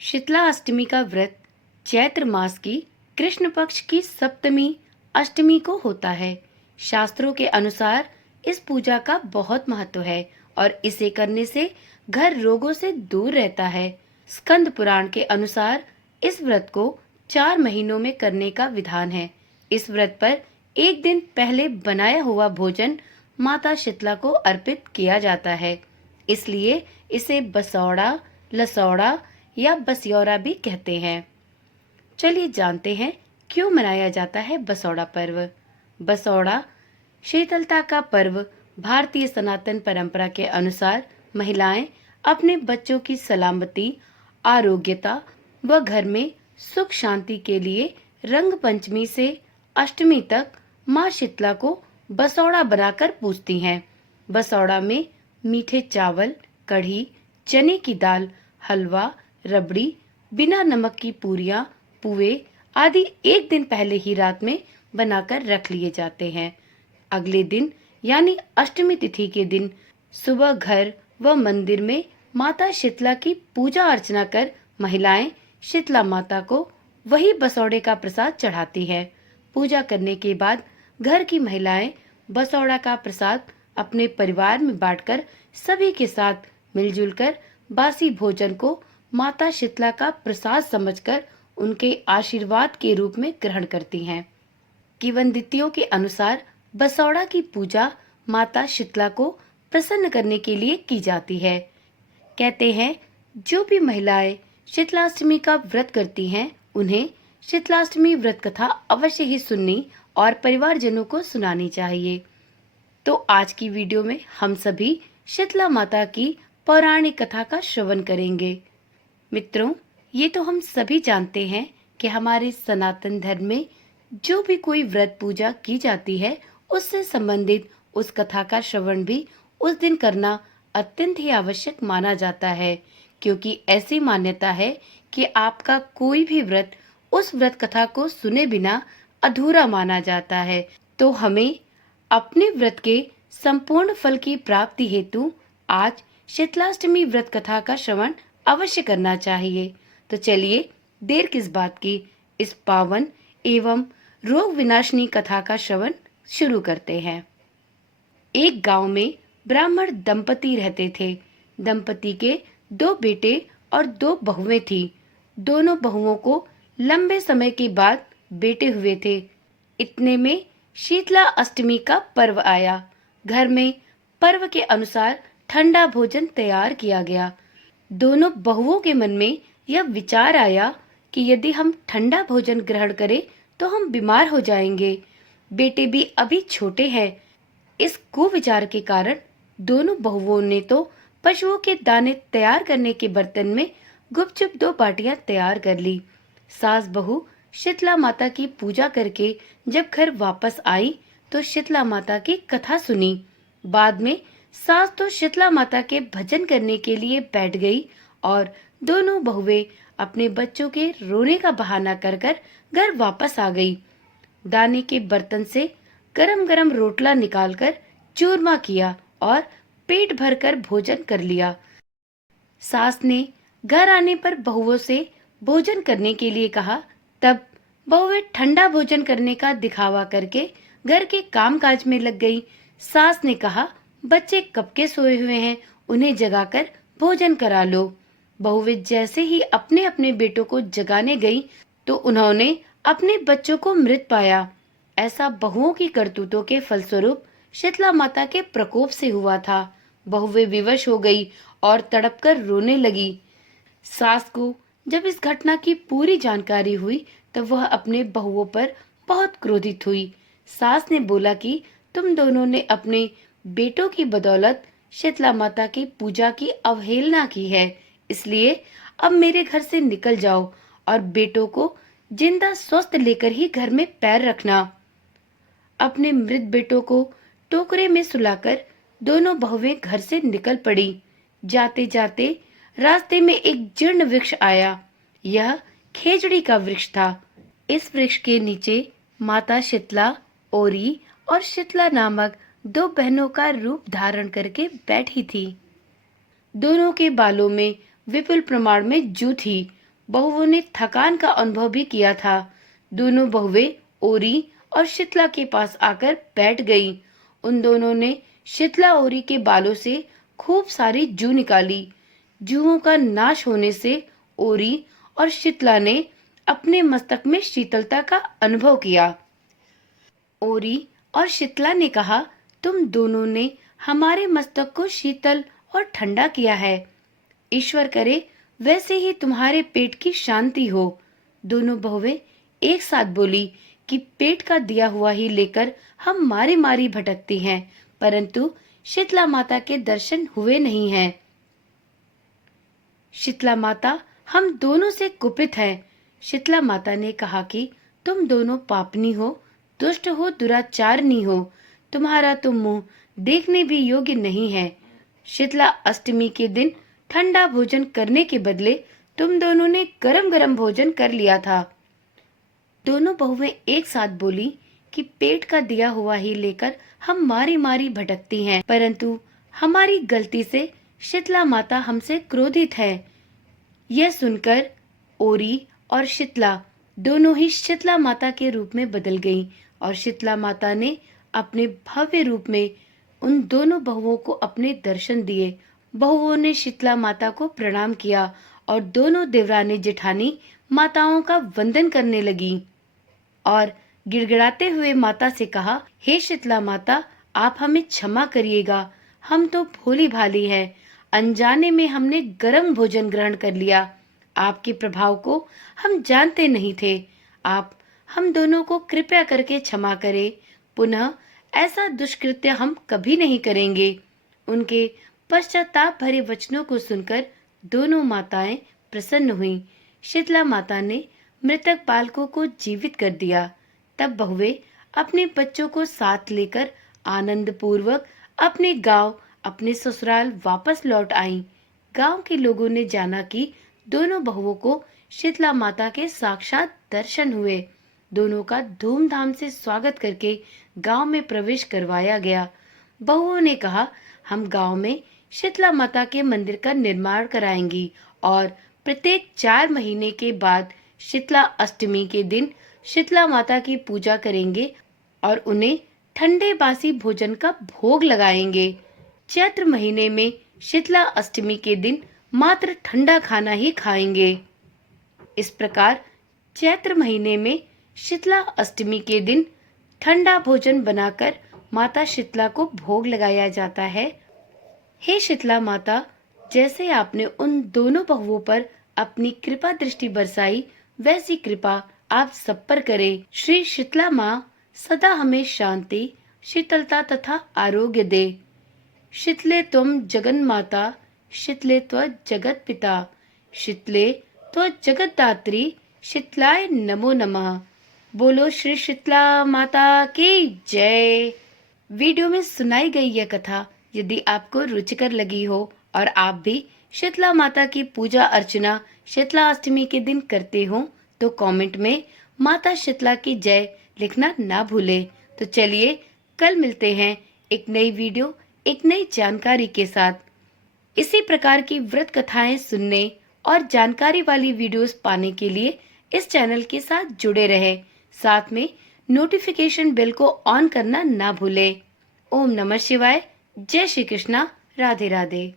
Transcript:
शीतला अष्टमी का व्रत चैत्र मास की कृष्ण पक्ष की सप्तमी अष्टमी को होता है। शास्त्रों के अनुसार इस पूजा का बहुत महत्व है और इसे करने से घर रोगों से दूर रहता है। स्कंद पुराण के अनुसार इस व्रत को 4 महीनों में करने का विधान है। इस व्रत पर एक दिन पहले बनाया हुआ भोजन माता शीतला को अर्पित किया जाता है, इसलिए इसे बसौड़ा, लसौड़ा या बसियौरा भी कहते हैं। चलिए जानते हैं क्यों मनाया जाता है बसौड़ा पर्व। बसौड़ा शीतलता का पर्व भारतीय सनातन परंपरा के अनुसार महिलाएं अपने बच्चों की सलामती, आरोग्यता व घर में सुख शांति के लिए रंग पंचमी से अष्टमी तक मां शीतला को बसौड़ा बनाकर पूजती हैं। बसौड़ा में मीठे चावल, कढ़ी, चने की दाल, हलवा, रबड़ी, बिना नमक की पूरियां, पुए आदि एक दिन पहले ही रात में बनाकर रख लिए जाते हैं। अगले दिन यानी अष्टमी तिथि के दिन सुबह घर व मंदिर में माता शीतला की पूजा अर्चना कर महिलाएं शीतला माता को वही बसौड़े का प्रसाद चढ़ाती हैं। पूजा करने के बाद घर की महिलाएं बसौड़ा का प्रसाद अपने परिवार में बांटकर सभी के साथ मिलजुल कर बासी भोजन को माता शीतला का प्रसाद समझकर उनके आशीर्वाद के रूप में ग्रहण करती हैं। किंवदंतियों के अनुसार बसौड़ा की पूजा माता शीतला को प्रसन्न करने के लिए की जाती है। कहते हैं जो भी महिलाएं शीतलाष्टमी का व्रत करती हैं उन्हें शीतलाष्टमी व्रत कथा अवश्य ही सुननी और परिवारजनों को सुनानी चाहिए। तो आज की वीडियो में हम सभी शीतला माता की पौराणिक कथा का श्रवण करेंगे। मित्रों, ये तो हम सभी जानते हैं कि हमारे सनातन धर्म में जो भी कोई व्रत पूजा की जाती है उससे संबंधित उस कथा का श्रवण भी उस दिन करना अत्यंत ही आवश्यक माना जाता है, क्योंकि ऐसी मान्यता है कि आपका कोई भी व्रत उस व्रत कथा को सुने बिना अधूरा माना जाता है। तो हमें अपने व्रत के संपूर्ण फल की प्राप्ति हेतु आज शीतलाष्टमी व्रत कथा का श्रवण अवश्य करना चाहिए। तो चलिए देर किस बात की, इस पावन एवं रोग विनाशनी कथा का श्रवण शुरू करते हैं। एक गांव में ब्राह्मण दंपति रहते थे। दंपति के 2 बेटे और 2 बहुएं थी। दोनों बहुओं को लंबे समय के बाद बेटे हुए थे। इतने में शीतला अष्टमी का पर्व आया। घर में पर्व के अनुसार ठंडा भोजन तैयार किया गया। दोनों बहुओं के मन में यह विचार आया कि यदि हम ठंडा भोजन ग्रहण करें तो हम बीमार हो जाएंगे। बेटे भी अभी छोटे हैं। इस कुविचार के कारण दोनों बहुओं ने तो पशुओं के दाने तैयार करने के बर्तन में गुपचुप 2 बाटियां तैयार कर ली। सास बहू शीतला माता की पूजा करके जब घर वापस आई तो शीतला माता की कथा सुनी। बाद में सास तो शीतला माता के भजन करने के लिए बैठ गई और दोनों बहुएं अपने बच्चों के रोने का बहाना कर कर घर वापस आ गई। दाने के बर्तन से गरम गरम रोटला निकालकर चूरमा किया और पेट भरकर भोजन कर लिया। सास ने घर आने पर बहुओं से भोजन करने के लिए कहा। तब बहुएं ठंडा भोजन करने का दिखावा करके घर के कामकाज में लग गई। सास ने कहा, बच्चे कब के सोए हुए हैं, उन्हें जगाकर भोजन करा लो। बहुएं जैसे ही अपने अपने बेटों को जगाने गई तो उन्होंने अपने बच्चों को मृत पाया। ऐसा बहुओं की करतूतों के फलस्वरूप शीतला माता के प्रकोप से हुआ था। बहुएं विवश हो गई और तड़पकर रोने लगी। सास को जब इस घटना की पूरी जानकारी हुई तब वह अपने बहुओं पर बहुत क्रोधित हुई। सास ने बोला कि तुम दोनों ने अपने बेटों की बदौलत शीतला माता की पूजा की अवहेलना की है, इसलिए अब मेरे घर से निकल जाओ और बेटों को जिंदा स्वस्थ लेकर ही घर में पैर रखना। अपने मृत बेटों को टोकरे में सुलाकर दोनों बहुएं घर से निकल पड़ी। जाते जाते रास्ते में एक जीर्ण वृक्ष आया। यह खेजड़ी का वृक्ष था। इस वृक्ष के नीचे माता शीतला, ओरी और शीतला नामक 2 बहनों का रूप धारण करके बैठी थी। दोनों के बालों में विपुल प्रमाण में जू थी। बहुओं ने थकान का अनुभव भी किया था। दोनों बहुएं ओरी और शीतला के पास आकर बैठ गईं। उन दोनों ने शीतला ओरी के बालों से खूब सारी जू निकाली। जूओं का नाश होने से ओरी और शीतला ने अपने मस्तक में शीतलता का अनुभव किया। ओरी और शीतला ने कहा, तुम दोनों ने हमारे मस्तक को शीतल और ठंडा किया है। ईश्वर करे वैसे ही तुम्हारे पेट की शांति हो। दोनों बहुएं एक साथ बोली कि पेट का दिया हुआ ही लेकर हम मारी मारी भटकती हैं, परंतु शीतला माता के दर्शन हुए नहीं हैं। शीतला माता हम दोनों से कुपित हैं। शीतला माता ने कहा कि तुम दोनों पापनी हो, दुष्ट हो, दुराचारनी हो। तुम्हारा तो मुंह देखने भी योग्य नहीं है। शीतला अष्टमी के दिन ठंडा भोजन करने के बदले तुम दोनों ने गरम गरम भोजन कर लिया था। दोनों बहुएं एक साथ बोली कि पेट का दिया हुआ ही लेकर हम मारी मारी भटकती हैं, परंतु हमारी गलती से शीतला माता हमसे क्रोधित है। यह सुनकर ओरी और शीतला दोनों ही शीतला माता के रूप में बदल गईं और शीतला माता ने अपने भव्य रूप में उन दोनों बहुओं को अपने दर्शन दिए। बहुओं ने शीतला माता को प्रणाम किया और दोनों देवरानी जेठानी माताओं का वंदन करने लगी और गिड़गिड़ाते हुए माता से कहा, हे शीतला माता, आप हमें क्षमा करिएगा। हम तो भोली भाली हैं। अनजाने में हमने गर्म भोजन ग्रहण कर लिया। आपके प्रभाव को हम जानते नहीं थे। आप हम दोनों को कृपया करके क्षमा करें। पुनः ऐसा दुष्कृत्य हम कभी नहीं करेंगे। उनके पश्चाताप भरे वचनों को सुनकर दोनों माताएं प्रसन्न हुईं। शीतला माता ने मृतक बालकों को जीवित कर दिया। तब बहुएं अपने बच्चों को साथ लेकर आनंद पूर्वक अपने गांव, अपने ससुराल वापस लौट आईं। गांव के लोगों ने जाना कि दोनों बहुओं को शीतला माता के साक्षात दर्शन हुए। दोनों का धूमधाम से स्वागत करके गांव में प्रवेश करवाया गया। बहुओं ने कहा, हम गांव में शीतला माता के मंदिर का निर्माण कराएंगी और प्रत्येक 4 महीने के बाद शीतला अष्टमी के दिन शीतला माता की पूजा करेंगे और उन्हें ठंडे बासी भोजन का भोग लगाएंगे। चैत्र महीने में शीतला अष्टमी के दिन मात्र ठंडा खाना ही खाएंगे। इस प्रकार चैत्र महीने में शीतला अष्टमी के दिन ठंडा भोजन बनाकर माता शीतला को भोग लगाया जाता है। हे शीतला माता, जैसे आपने उन दोनों बहुओं पर अपनी कृपा दृष्टि बरसाई, वैसी कृपा आप सब पर करें। श्री शीतला माँ सदा हमें शांति, शीतलता तथा आरोग्य दे। शीतले त्वं जगन माता, शीतले त्व जगत पिता, शीतले त्व जगतदात्री, शीतलाय नमो नमः। बोलो श्री शीतला माता की जय। वीडियो में सुनाई गई यह कथा यदि आपको रुचिकर लगी हो और आप भी शीतला माता की पूजा अर्चना शीतला अष्टमी के दिन करते हो तो कमेंट में माता शीतला की जय लिखना ना भूले। तो चलिए कल मिलते हैं एक नई वीडियो, एक नई जानकारी के साथ। इसी प्रकार की व्रत कथाएं सुनने और जानकारी वाली वीडियोस पाने के लिए इस चैनल के साथ जुड़े रहे। साथ में नोटिफिकेशन बेल को ऑन करना ना भूले। ओम नमः शिवाय। जय श्री कृष्णा। राधे राधे।